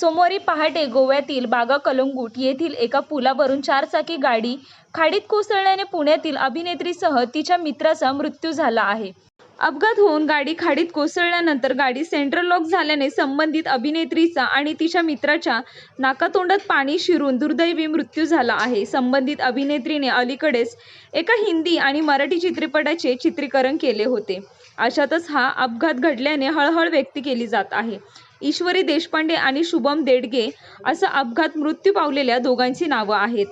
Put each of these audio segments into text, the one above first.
सोमवारी पहाटे गोव्यातील बागा कलंगूट येथील एका पुलावरून चारचाकी गाडी खाडीत कोसळल्याने पुण्यातील अभिनेत्रीसह तिच्या मित्राचा मृत्यू झाला आहे. अपघात होऊन गाडी खाडीत कोसळल्यानंतर गाडी सेंट्रल लॉक झाल्याने संबंधित अभिनेत्रीचा आणि तिच्या मित्राच्या नाकातोंडात पाणी शिरून दुर्दैवी मृत्यू झाला आहे. संबंधित अभिनेत्रीने अलीकडेच एका हिंदी आणि मराठी चित्रपटाचे चित्रीकरण केले होते. अशातच हा अपघात घडल्याने हळहळ व्यक्त केली जात आहे. ईश्वरी देशपांडे आणि शुभम देडगे असं अपघात मृत्यू पावलेल्या दोघांची नावं आहेत.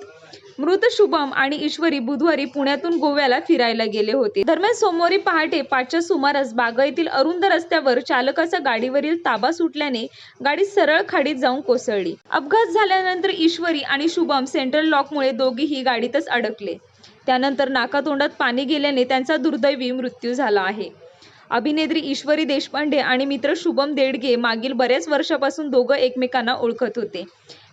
मृत शुभम आणि ईश्वरी बुधवारी पुण्यातून गोव्याला फिरायला गेले होते. दरम्यान सोमवारी पहाटे 5च्या सुमारास बागा येथील अरुंद रस्त्यावर चालकाचा गाडीवरील ताबा सुटल्याने गाडी सरळ खाडीत जाऊन कोसळली. अपघात झाल्यानंतर ईश्वरी आणि शुभम सेंट्रल लॉकमुळे दोघेही गाडीतच अडकले. त्यानंतर नाकातोंडात पाणी गेल्याने त्यांचा दुर्दैवी मृत्यू झाला आहे. अभिनेत्री ईश्वरी देशपांडे आणि मित्र शुभम देडगे मागील बऱ्याच वर्षापासून दोघं एकमेकांना ओळखत होते.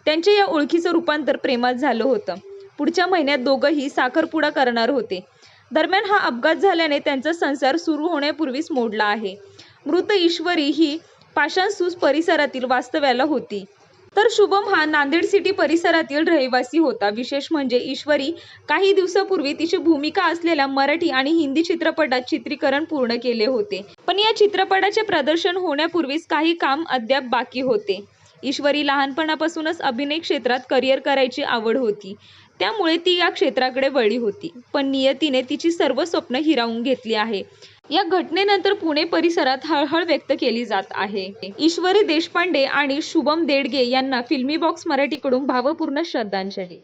त्यांच्या या ओळखीचं रूपांतर प्रेमात झालं होतं. पुढच्या महिन्यात दोघंही साखरपुडा करणार होते. दरम्यान हा अपघात झाल्याने त्यांचा संसार सुरू होण्यापूर्वीच मोडला आहे. मृत ईश्वरी ही पाषाणसूस परिसरातील वास्तव्याला होती, तर शुभम हा नांदेड सिटी परिसरातील रहिवासी होता. विशेष म्हणजे ईश्वरी काही दिवसापूर्वी तिची भूमिका असलेल्या मराठी आणि हिंदी चित्रपटात चित्रीकरण पूर्ण केले होते. पण या चित्रपटाचे प्रदर्शन होण्यापूर्वीच काही काम अद्याप बाकी होते. ईश्वरी लहानपणापासूनच अभिनय क्षेत्रात करिअर करायची आवड होती, त्यामुळे ती या क्षेत्राकडे वळली होती. पण नियतीने तिची सर्व स्वप्न हिरावून घेतली आहे. या घटनेनंतर पुणे परिसरात हळहळ व्यक्त केली जात आहे. ईश्वरी देशपांडे आणि शुभम देडगे यांना फिल्मी बॉक्स मराठीकडून भावपूर्ण श्रद्धांजली.